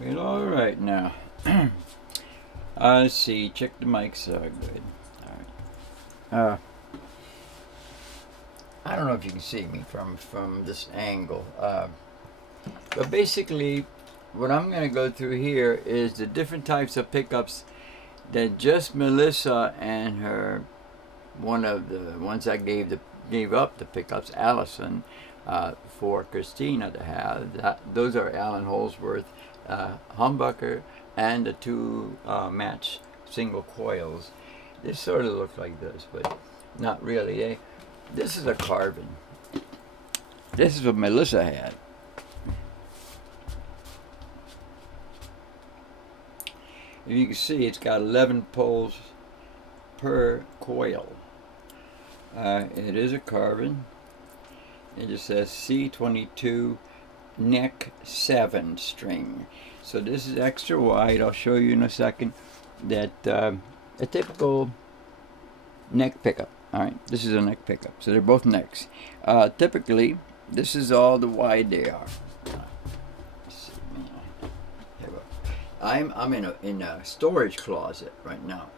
Well, all right now. Let's see. Check the mics. Good. All right. I don't know if you can see me from this angle, but basically, what I'm going to go through here is the different types of pickups that just Melissa and her, one of the ones I gave up the pickups, Allison, for Christina to have. Those are Allen Holsworth humbucker and the two match single coils. They sort of look like this, but not really. This is a carbon. This is what Melissa had. If you can see, it's got 11 poles per coil. It is a carbon. It just says C22 neck 7 string. So this is extra wide. I'll show you in a second that a typical neck pickup. All right, this is a neck pickup. So they're both necks. Typically, this is all the wide they are. I'm in a storage closet right now,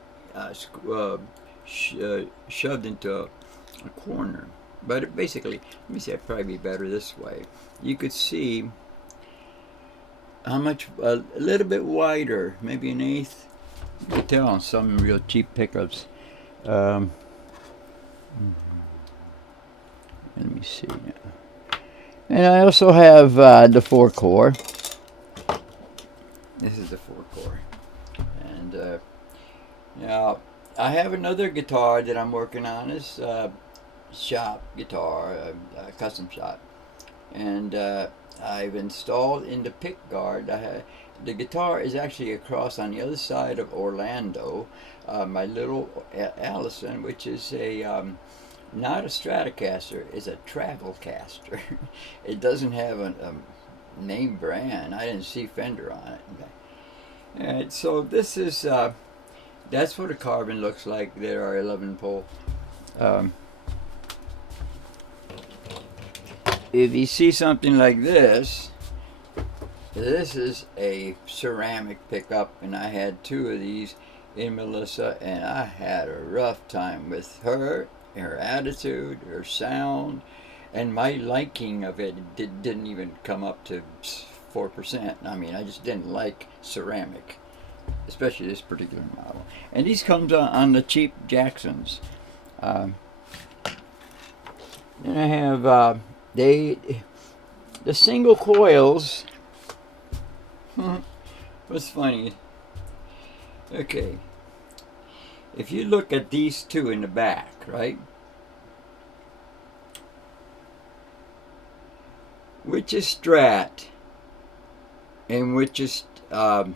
shoved into a corner. But basically, let me see. It'd probably be better this way. You could see how much a little bit wider, maybe an eighth. You can tell on some real cheap pickups. Let me see. And I also have the 4-core. This is the 4-core. And now I have another guitar that I'm working on. It's shop guitar, custom shop. And I've installed in the pick guard. The guitar is actually across on the other side of Orlando. My little Allison, which is a not a Stratocaster, is a Travelcaster. It doesn't have a name brand. I didn't see Fender on it. And so this is that's what a carbon looks like. There are 11 pole. If you see something like this is a ceramic pickup, and I had two of these in Melissa, and I had a rough time with her attitude, her sound, and my liking of it didn't even come up to 4%. I mean, I just didn't like ceramic, especially this particular model. And these comes on the cheap Jacksons. Then I have the single coils. What's funny? Okay, if you look at these two in the back, right? Which is Strat and which is the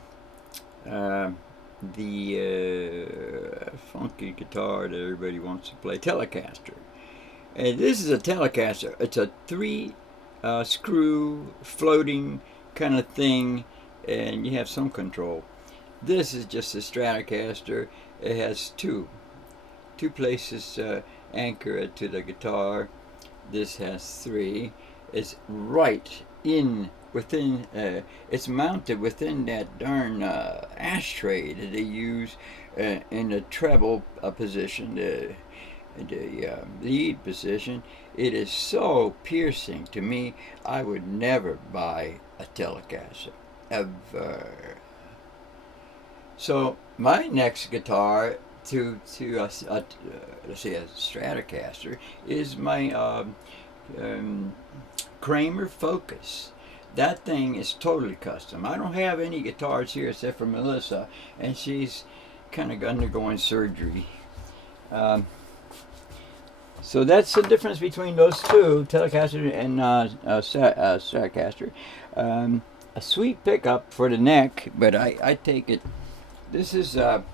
funky guitar that everybody wants to play, Telecaster. And this is a Telecaster. It's a 3 screw floating kind of thing, and you have some control. This is just a Stratocaster. It has two places to anchor it to the guitar. This has 3. It's right within. It's mounted within that darn ashtray that they use in the treble position, the lead position. It is so piercing to me. I would never buy a Telecaster ever. So my next guitar to let's say a Stratocaster is my Kramer Focus. That thing is totally custom. I don't have any guitars here except for Melissa, and she's kind of undergoing surgery. So that's the difference between those two, Telecaster and Stratocaster. A sweet pickup for the neck, but I take it. This is okay.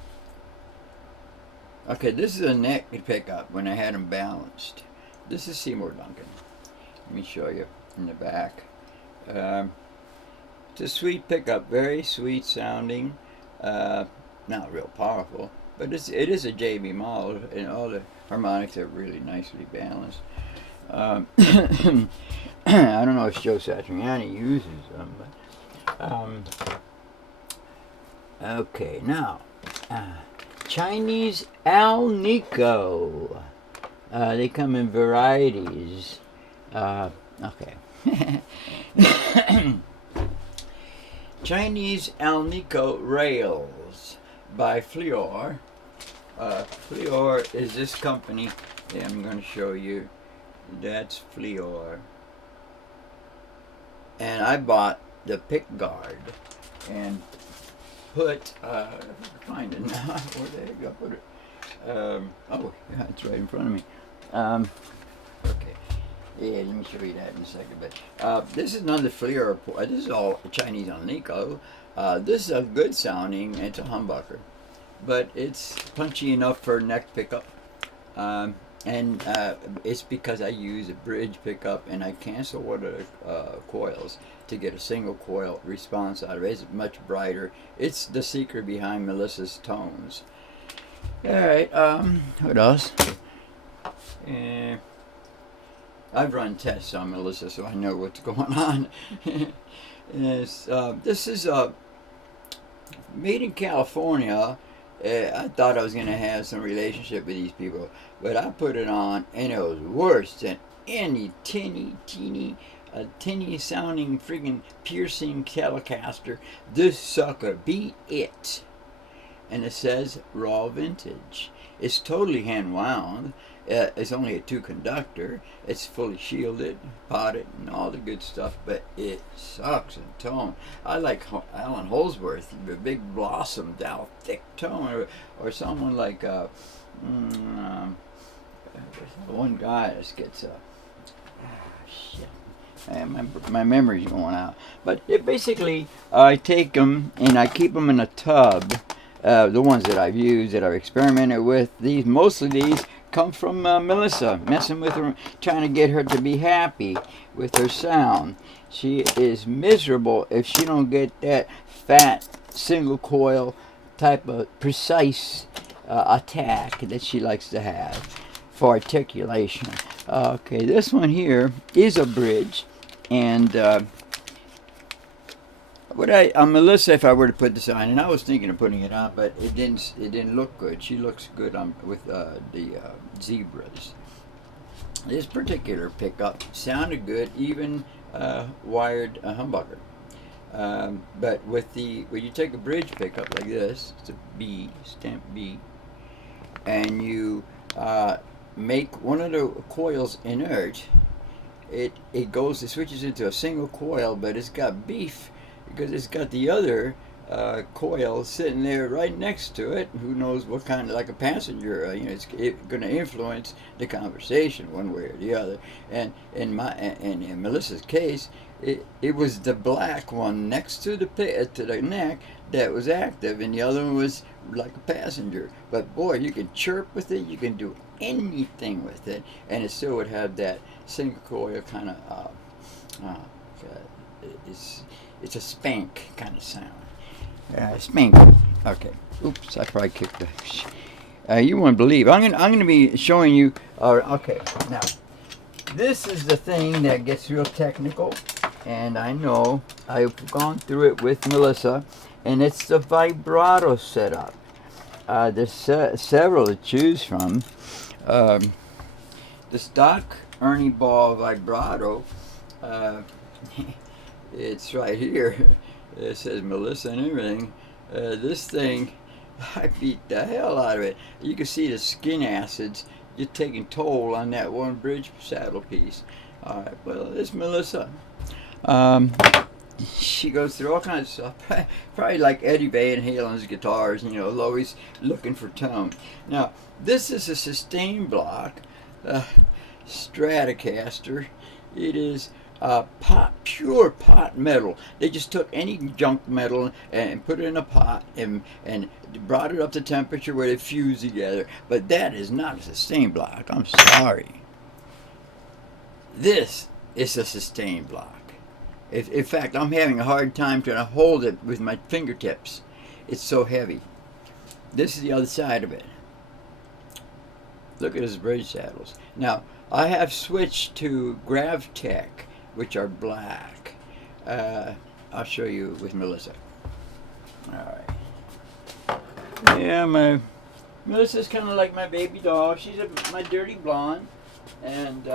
This is a neck pickup when I had them balanced. This is Seymour Duncan. Let me show you in the back. It's a sweet pickup, very sweet sounding. Not real powerful, but it is a JB model, and all the harmonics are really nicely balanced. I don't know if Joe Satriani uses them, but Okay, now, Chinese Alnico. They come in varieties. Okay. Chinese Alnico Rails by Fleor. Fleor is this company. Yeah, I'm going to show you. That's Fleor. And I bought the pick guard and put, find it now. Where the heck did I put it? Oh, yeah, it's right in front of me. Okay. Yeah, let me show you that in a second. But this is another Fleer. This is all Chinese Alnico. This is a good sounding. It's a humbucker, but it's punchy enough for neck pickup. And it's because I use a bridge pickup and I cancel one of the coils to get a single coil response out of it. It's much brighter. It's the secret behind Melissa's tones. Alright, what else? I've run tests on Melissa, so I know what's going on. Yes, this is made in California. I thought I was going to have some relationship with these people, but I put it on and it was worse than any tinny sounding friggin' piercing Telecaster. This sucker beat it. And it says raw vintage. It's totally hand wound. It's only a 2-conductor. It's fully shielded, potted, and all the good stuff, but it sucks in tone. I like Alan Holsworth, the big blossomed out thick tone, or someone like one guy that gets shit. My memory's going out. But it basically, I take them and I keep them in a tub. The ones that I've used, that I've experimented with, mostly these come from Melissa, messing with her, trying to get her to be happy with her sound. She is miserable if she don't get that fat single coil type of precise attack that she likes to have for articulation. Okay, this one here is a bridge, and Melissa, if I were to put this on, and I was thinking of putting it on, but it didn't look good. She looks good on with the zebras. This particular pickup sounded good, even wired humbucker. But when you take a bridge pickup like this, it's a B, stamp B, and you make one of the coils inert, it switches into a single coil, but it's got beef, because it's got the other coil sitting there right next to it. Who knows what kind of, like a passenger, it's going to influence the conversation one way or the other. And in Melissa's case, it was the black one next to the neck that was active, and the other one was like a passenger. But boy, you can chirp with it, you can do anything with it, and it still would have that single coil kind of it's a spank kind of sound. Spank. Okay. Oops, I probably kicked the. You wouldn't believe. I'm gonna be showing you. Okay. Now, this is the thing that gets real technical, and I know I've gone through it with Melissa, and it's the vibrato setup. There's several to choose from. The stock Ernie Ball vibrato. It's right here. It says Melissa and everything. This thing, I beat the hell out of it. You can see the skin acids just taking toll on that one bridge saddle piece. All right, well, it's Melissa. She goes through all kinds of stuff. Probably like Eddie Van Halen's guitars, always looking for tone. Now, this is a sustain block Stratocaster. It is pure pot metal. They just took any junk metal and put it in a pot and brought it up to temperature where they fuse together. But that is not a sustain block. I'm sorry. This is a sustain block. In fact, I'm having a hard time trying to hold it with my fingertips. It's so heavy. This is the other side of it. Look at his bridge saddles. Now, I have switched to GravTech, which are black. I'll show you with Melissa. All right. Yeah, Melissa's kind of like my baby doll. She's my dirty blonde, and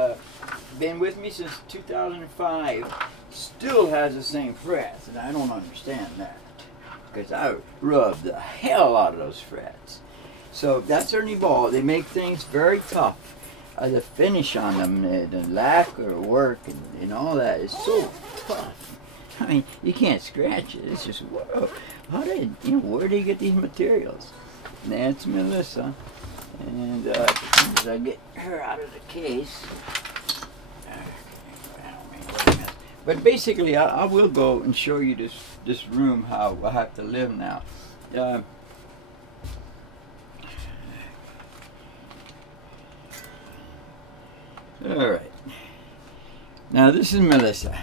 been with me since 2005. Still has the same frets, and I don't understand that because I rubbed the hell out of those frets. So that's her new ball. They make things very tough. The finish on them, the lacquer work, and all that is so tough. I mean, you can't scratch it. It's just, whoa. Where do you get these materials? And that's Melissa. And as I get her out of the case, but basically, I will go and show you this room, how I have to live now. All right. Now this is Melissa.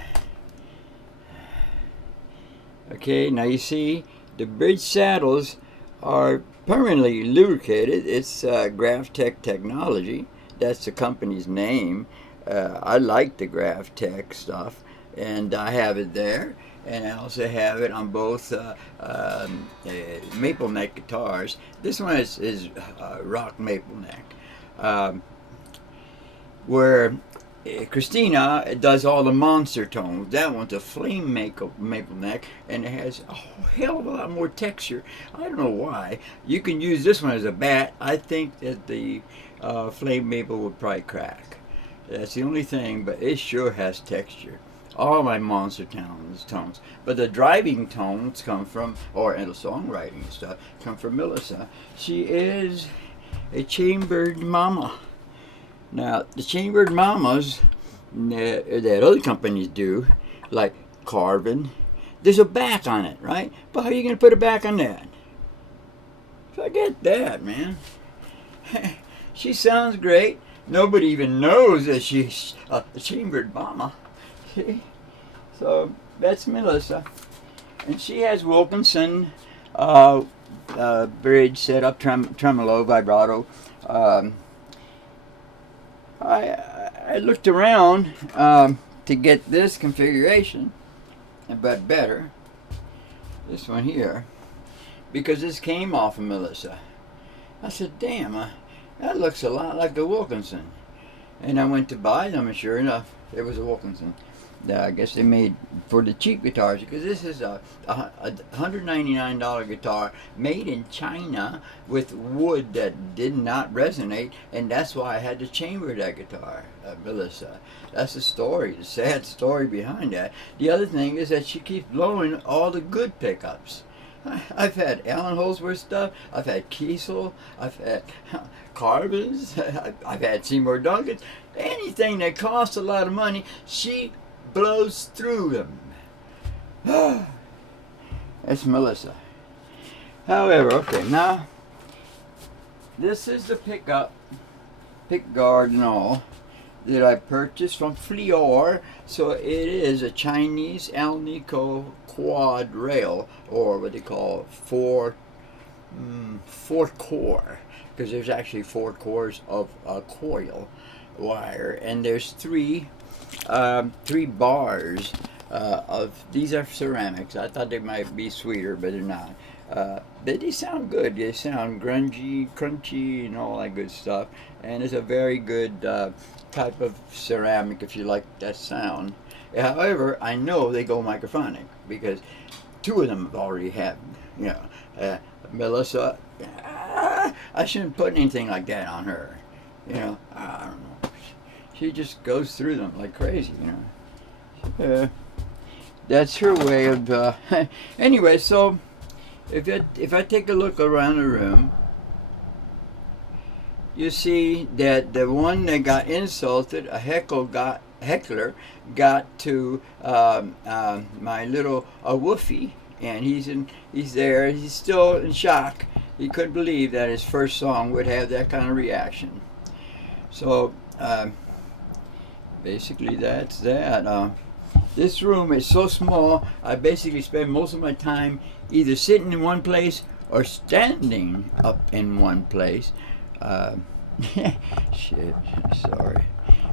Okay, now you see the bridge saddles are permanently lubricated. It's GrafTech technology. That's the company's name. I like the GrafTech stuff, and I have it there. And I also have it on both maple neck guitars. This one is rock maple neck. Where Christina does all the monster tones. That one's a flame maple neck, and it has a hell of a lot more texture. I don't know why. You can use this one as a bat. I think that the flame maple would probably crack. That's the only thing, but it sure has texture. All my monster tones, but the driving tones come from, and the songwriting and stuff come from Melissa. She is a chambered mama. Now, the chambered mamas that other companies do, like Carvin, there's a back on it, right? But how are you going to put a back on that? Forget that, man. She sounds great. Nobody even knows that she's a chambered mama. See? So, that's Melissa. And she has Wilkinson bridge set up, tremolo, vibrato. I looked around to get this configuration, but better, this one here, because this came off of Melissa. I said, damn, that looks a lot like the Wilkinson. And I went to buy them, and sure enough, it was a Wilkinson. I guess they made for the cheap guitars, because this is a $199 guitar made in China with wood that did not resonate, and that's why I had to chamber that guitar, Melissa. That's the story, the sad story behind that. The other thing is that she keeps blowing all the good pickups. I've had Alan Holdsworth stuff, I've had Kiesel, I've had Carvins, I've had Seymour Duncan's. Anything that costs a lot of money, she blows through them. That's Melissa. However, okay, now this is the pick guard and all that I purchased from Fleor. So it is a Chinese Alnico quad rail, or what they call four core, because there's actually 4 cores of coil wire, and there's three bars of these are ceramics. I thought they might be sweeter, but they're not. But they sound good. They sound grungy, crunchy, and all that good stuff. And it's a very good type of ceramic if you like that sound. However, I know they go microphonic because 2 of them already have, Melissa. I shouldn't put anything like that on her. I don't know. She just goes through them like crazy, That's her way of. Anyway, so if I take a look around the room, you see that the one that got insulted, a heckler got to my little woofie, and he's there. He's still in shock. He couldn't believe that his first song would have that kind of reaction. So basically that's that. This room is so small, I basically spend most of my time either sitting in one place or standing up in one place. Shit, sorry.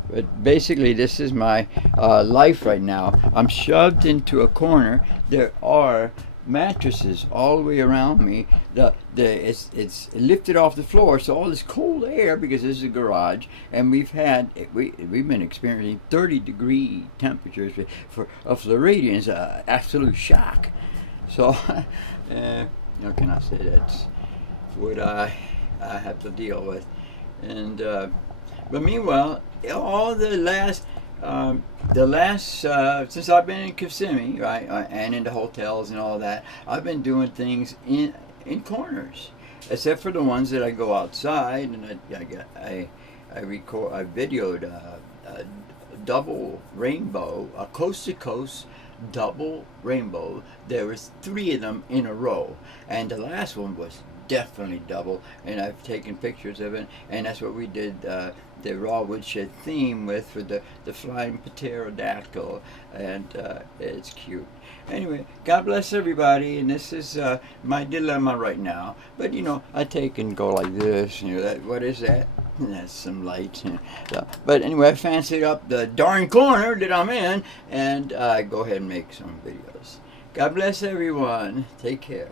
But basically this is my life right now. I'm shoved into a corner. There are mattresses all the way around me. It's lifted off the floor, so all this cold air, because this is a garage, and we've been experiencing 30-degree temperatures for a Floridian's absolute shock. So, how can I say, that's what I have to deal with, and but meanwhile, all the last since I've been in Kissimmee, right, and in the hotels and all that, I've been doing things in corners, except for the ones that I go outside, and I videoed a double rainbow, a coast to coast double rainbow. There was 3 of them in a row, and the last one was definitely double, and I've taken pictures of it, and that's what we did the raw woodshed theme with for the flying pterodactyl, and it's cute. Anyway, God bless everybody, and this is my dilemma right now. But I take and go like this. What is that? That's some light. But anyway, I fancied up the darn corner that I'm in, and I go ahead and make some videos. God bless everyone. Take care.